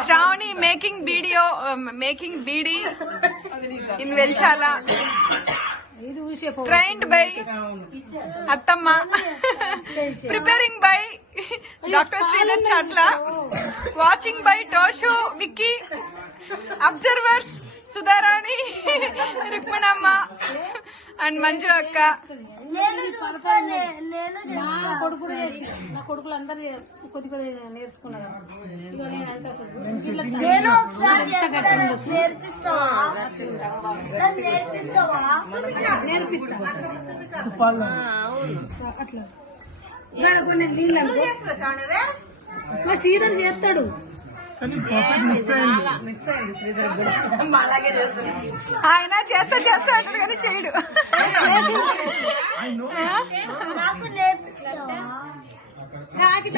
Shravani making video making beedi in Velchala trained by అత్తమ్మ preparing by doctor Sridhar Chatla watching by Toshu Vicky observers Sudharani Rukmanamma and Manju అక్క. నా కొడుకులు అందరు కొద్ది కొద్ది నేర్చుకున్నారు. అట్లా కొన్ని నీళ్ళు మా శ్రీధర్ చేస్తాడు. ఆయన చేస్తా అంటారు కానీ చేయడు. నాకు